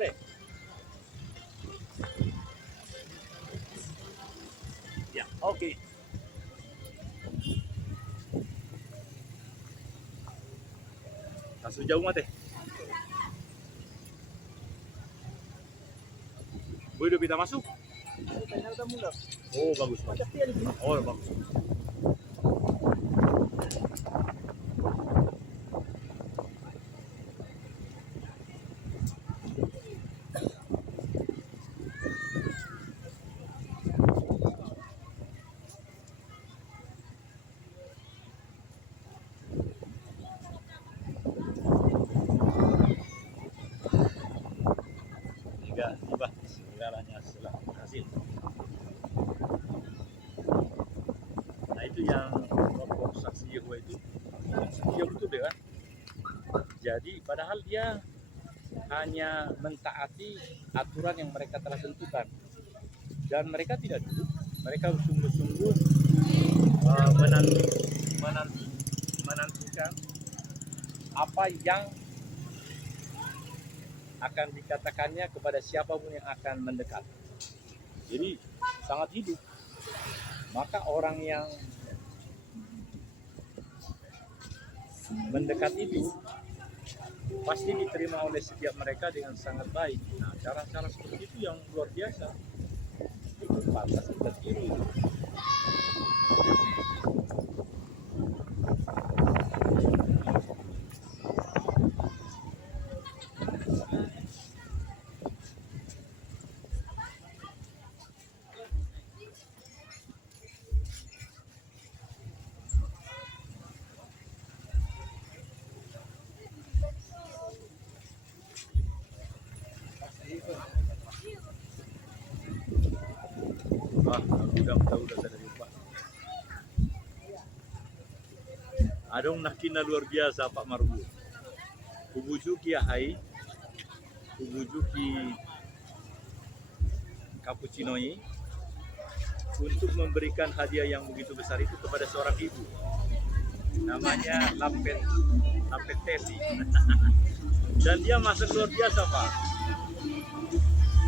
deh. Ya, oke. Langsung jauh mate. Bu udah kita masuk. Oh bagus. Oh bagus. Tiba segalanya setelah berhasil. Nah itu yang kelompok saksi Yehova itu setia betul deh kan. Jadi padahal dia hanya mentaati aturan yang mereka telah tentukan dan mereka tidak duduk, mereka sungguh-sungguh menantikan apa yang akan dikatakannya kepada siapapun yang akan mendekat. Jadi sangat hidup. Maka orang yang mendekat itu pasti diterima oleh setiap mereka dengan sangat baik. Nah, cara-cara seperti itu yang luar biasa. Itu pantas kita tiru. Udah saya lupa. Adong nakina luar biasa Pak Marbu. Kubujuki ahai, kubujuki cappuccinoi untuk memberikan hadiah yang begitu besar itu kepada seorang ibu. Namanya Lampet Tesi. Dan dia masak luar biasa Pak.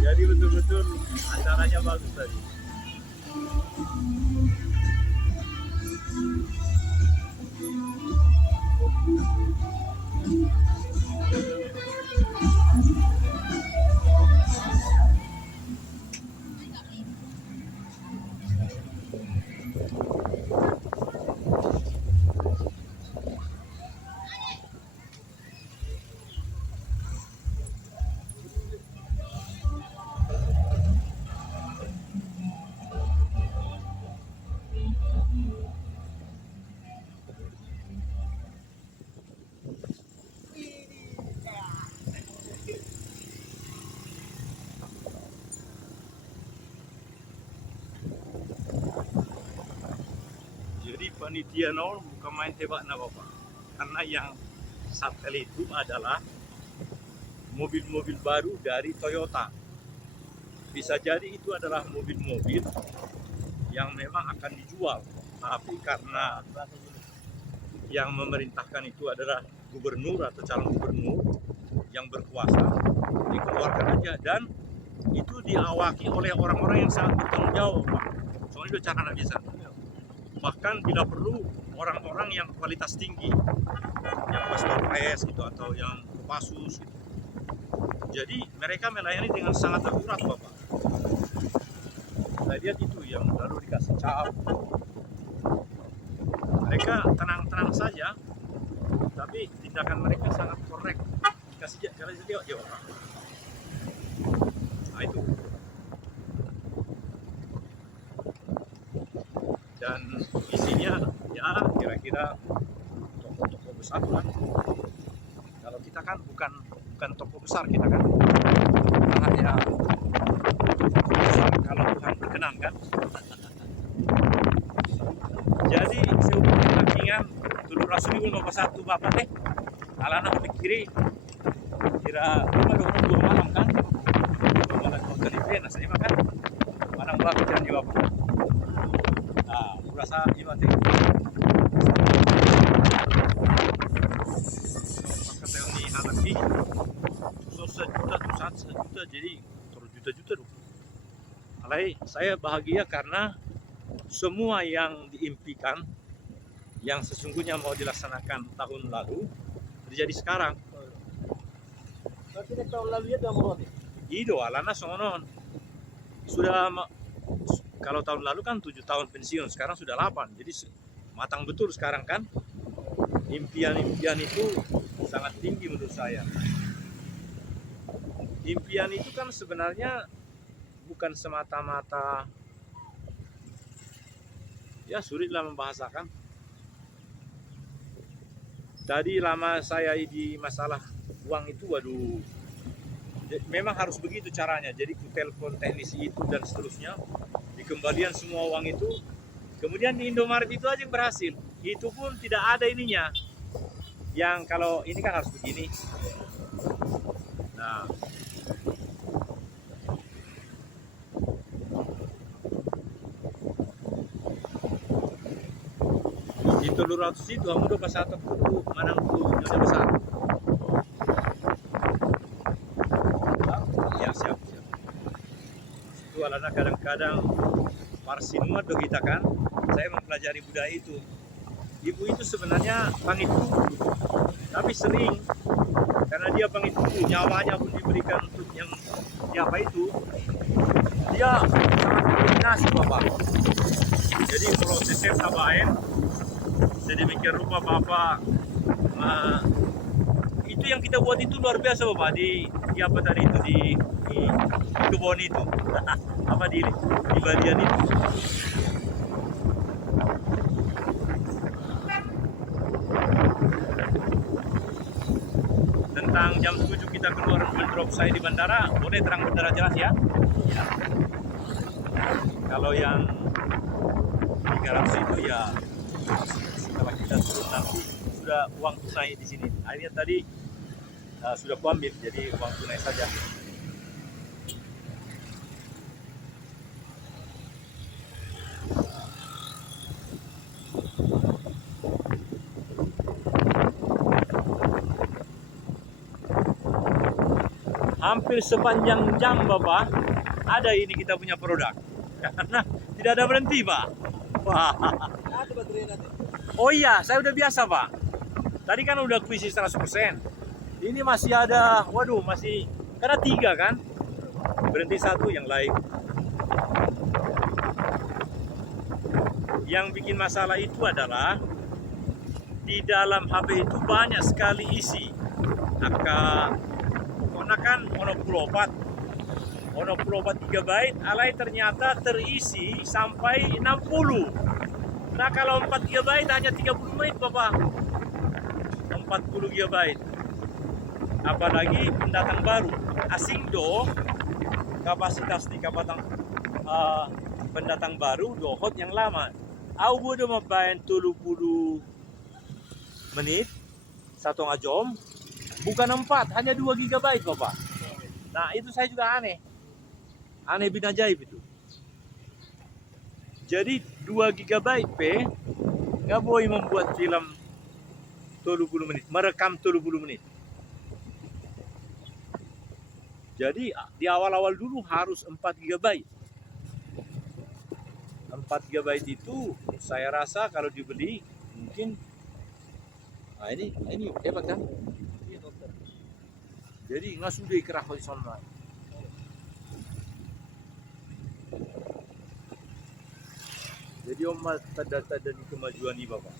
Jadi betul-betul acaranya bagus tadi. Panitia nol bukan main tebak na Bapak, karena yang satelit itu adalah mobil-mobil baru dari Toyota. Bisa jadi itu adalah mobil-mobil yang memang akan dijual, tapi karena yang memerintahkan itu adalah gubernur atau calon gubernur yang berkuasa, dikeluarkan aja, dan itu diawaki oleh orang-orang yang sangat bertanggung jawab Pak. Soalnya udah cara anak biasa. Bahkan bila perlu orang-orang yang kualitas tinggi, yang Pres gitu atau yang Kopassus gitu. Jadi mereka melayani dengan sangat akurat Bapak. Saya lihat itu yang lalu dikasih cap. Mereka tenang-tenang saja, tapi tindakan mereka sangat korek. Dikasih kalau dia ya Bapak. Nah itu. Dan isinya ya kira-kira toko-toko besar kan. Kalau kita kan bukan toko besar kita kan, hanya toko besar kalau Tuhan berkenan kan. Jadi seumpama rankingan Tulur Rasuli nomor 1 Bapak teh alana pikiri kira 22 malam kan, 2 malam hotel itu nah saya makan manang bapak dan jawab. Rasa ibadah maka ini halaki susah juta saat 1 juta jadi berjuta-juta dong. Alai, saya bahagia karena semua yang diimpikan, yang sesungguhnya mau dilaksanakan tahun lalu, terjadi sekarang. Berarti tahun lalu ya udah mau Ido alana sonon. Sudah kalau tahun lalu kan 7 tahun pensiun, sekarang sudah 8. Jadi matang betul sekarang kan. Impian-impian itu sangat tinggi menurut saya. Impian itu kan sebenarnya bukan semata-mata, ya sulitlah membahasakan. Tadi lama saya di masalah uang itu, waduh, memang harus begitu caranya. Jadi ku telepon teknisi itu dan seterusnya, dikembalian semua uang itu. Kemudian di Indomaret itu aja yang berhasil. Itu pun tidak ada ininya. Yang kalau ini kan harus begini. Nah, di Telur Ratus itu kamu udah pas atap tuh mana tuh nyonya besar. Ya siap. Itu alana kadang-kadang parsinuat tuh kita kan. Saya mempelajari budaya itu. Ibu itu sebenarnya pangit buku, tapi sering karena dia pangit buku, nyawanya pun diberikan untuk yang siapa itu. Dia sangat determinasi bapak. Jadi prosesnya tabain sedemikian rupa bapak. Itu yang kita buat itu luar biasa bapak di apa tadi itu di kebun itu apa di bagian itu. Tentang jam 7 kita keluar mendrop saya di bandara, boleh terang bandara jelas ya? Ya. Kalau yang 300 itu ya setelah kita turun nanti sudah uang tunai di sini. Akhirnya tadi sudah kuambil, jadi uang tunai saja. Hampir sepanjang jam bapak ada ini kita punya produk karena tidak ada berhenti pak. Wah. Oh iya, saya udah biasa pak. Tadi kan udah kuisi 100%. Ini masih ada, waduh masih karena 3 kan, berhenti 1 yang lain. Yang bikin masalah itu adalah di dalam HP itu banyak sekali isi. Karena kan ono puloopat 3 GB, alai ternyata terisi sampai 60. Nah kalau 4 GB hanya 30 menit bapak, 40 GB. Apalagi pendatang baru, asing do, kapasitas di pendatang baru dohot yang lama. Aku bodoh mabayan 30 menit, 1,5 jam. Bukan 4, hanya 2 GB bapak. Nah itu saya juga aneh bin ajaib itu. Jadi 2 GB nggak boleh membuat film 30 menit, merekam 30 menit. Jadi di awal-awal dulu harus 4 GB. 4 GB itu saya rasa kalau dibeli mungkin, nah ini hebat kan? Jadi nggak sudah ikrah horizontal. Jadi umat tanda-tanda di kemajuan ini bapak.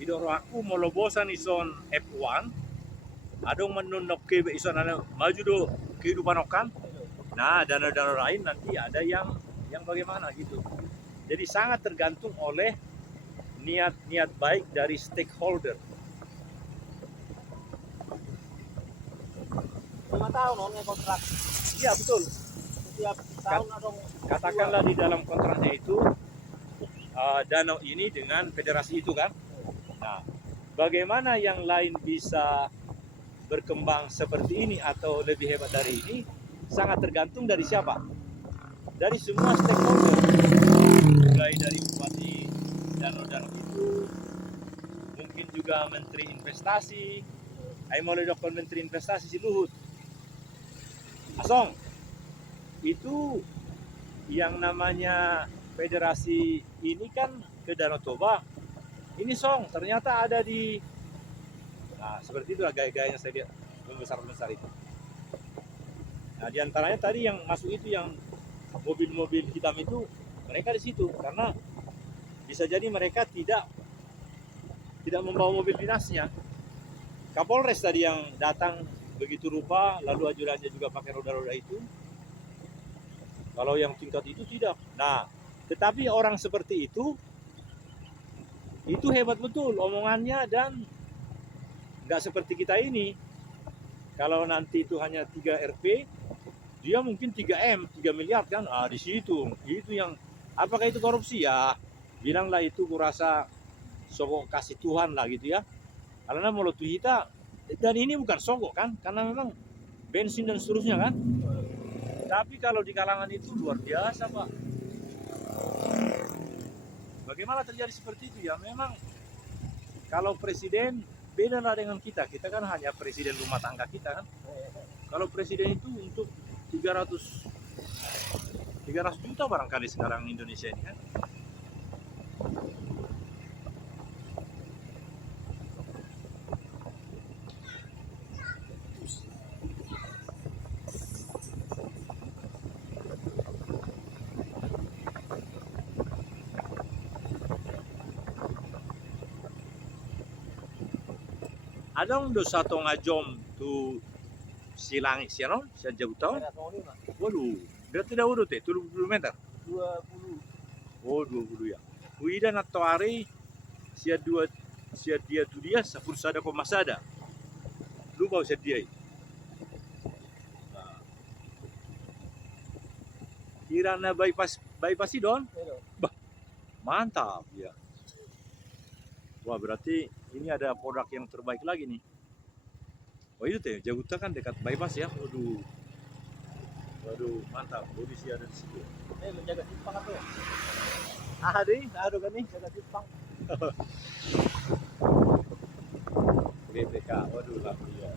Idoro aku mau lobosan ison F1, adong menundok ke ison maju do kehidupan okan. Nah dana-dana lain nanti ada yang bagaimana gitu. Jadi sangat tergantung oleh niat baik dari stakeholder. 5 tahun kontrak. Iya betul. Setiap tahun ada. Katakanlah di dalam kontraknya itu danau ini dengan federasi itu kan. Nah, bagaimana yang lain bisa berkembang seperti ini atau lebih hebat dari ini sangat tergantung dari siapa? Dari semua stakeholder. Mulai dari bupati danau itu, mungkin juga menteri investasi, Ay mulai dokon Menteri Investasi si Luhut. Asong, itu yang namanya federasi ini kan ke Danau Toba. Ini Song, ternyata ada di, nah seperti itulah gaya-gayanya saya lihat membesar-besar itu. Nah diantaranya tadi yang masuk itu yang mobil-mobil hitam itu, mereka di situ karena bisa jadi mereka tidak membawa mobil dinasnya. Kapolres tadi yang datang begitu rupa, lalu ajudannya juga pakai roda-roda itu. Kalau yang tingkat itu tidak. Nah, tetapi orang seperti itu hebat betul omongannya dan nggak seperti kita ini. Kalau nanti itu hanya 3 RP, dia mungkin 3M, 3 miliar kan? Ah, di situ. Itu yang, apakah itu korupsi ya? Bilanglah itu kurasa sogok kasih Tuhan lah gitu ya. Karena mulut kita, dan ini bukan sogok kan? Karena memang bensin dan seterusnya kan? Tapi kalau di kalangan itu luar biasa Pak. Bagaimana terjadi seperti itu ya? Memang kalau presiden beda lah dengan kita. Kita kan hanya presiden rumah tangga kita kan. Kalau presiden itu untuk 300 juta barangkali sekarang Indonesia ini kan. Ada un dosa tong ajom tu silang sianon sian jauh tahun. Daerah Songoni mah. Waduh, berarti dah urut 30 meter. 20. Oh 20 ya. Uida na toari sia dia tu dia sapur sada ko masada. Lu bau sia dia. Nah. Kirana bypass don. Pero, Mantap ya. Wah berarti ini ada produk yang terbaik lagi nih. Oh itu teh, Jaguta kan dekat bypass ya. Waduh. Waduh, mantap. Polisi ada di situ. menjaga simpang apa ya? Ada kan nih. Jaga simpang. BPK. Waduh lah. Iya.